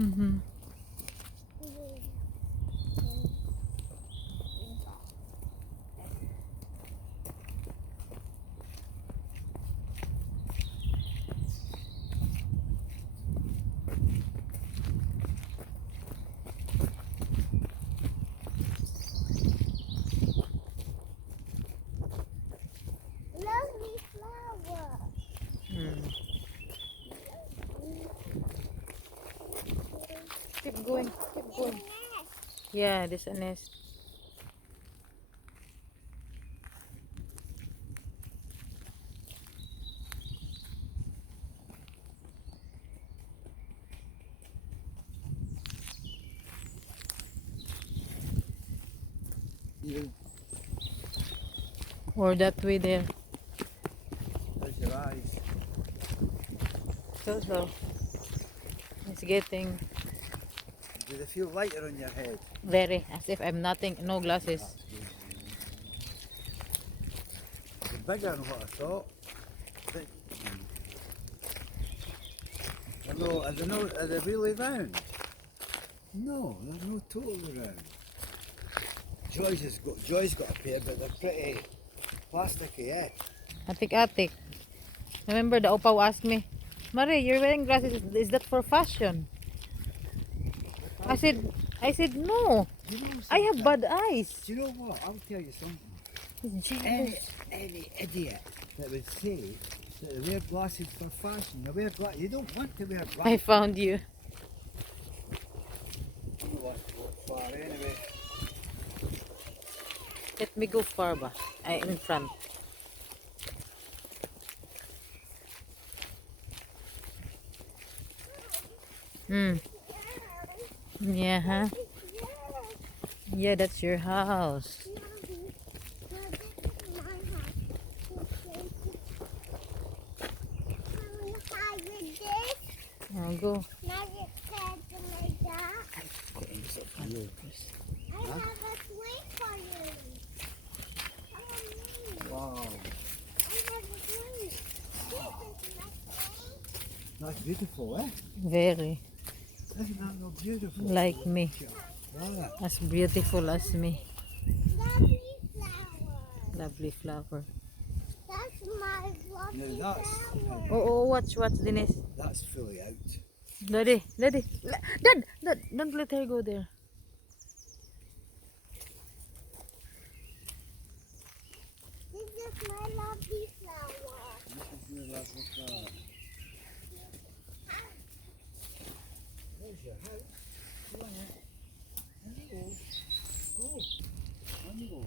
Mm-hmm. Lovely flower. Mm. Keep going, keep going. Nest. Yeah, there's a nest. You, Or that way there. close your eyes. So. It's getting Do they feel lighter on your head? very as if I'm nothing, no glasses. That's good. They're bigger than what I thought. But, are they really round? No, they're not totally round. Joy's got a pair, but they're pretty plasticky, eh? Atik-atik. Remember the opaw asked me, Marie, you're wearing glasses. Is that for fashion? I said, no. You know I have something? bad eyes. Do you know what? I'll tell you something. He's Any, jealous. any idiot that would say that they wear glasses for fashion, they wear glasses. You don't want to wear I glasses. found you. You don't want to go far anyway. Let me go far ba? I in front. Hmm. Yeah, huh? Yeah, that's your house. I'll go. I have a swing for you. Wow, I have a swing. This is my swing. that's beautiful, eh? Very. Isn't that not beautiful? Like me. Yeah. As beautiful as me. Lovely flower. Lovely flower. That's my lovely Now that's flower. Oh, watch, Denise. that's fully out. Daddy. Dad, don't let her go there. This is my lovely flower. This is your lovely flower. There's your house. Go on, eh? On you go. Go. On you go.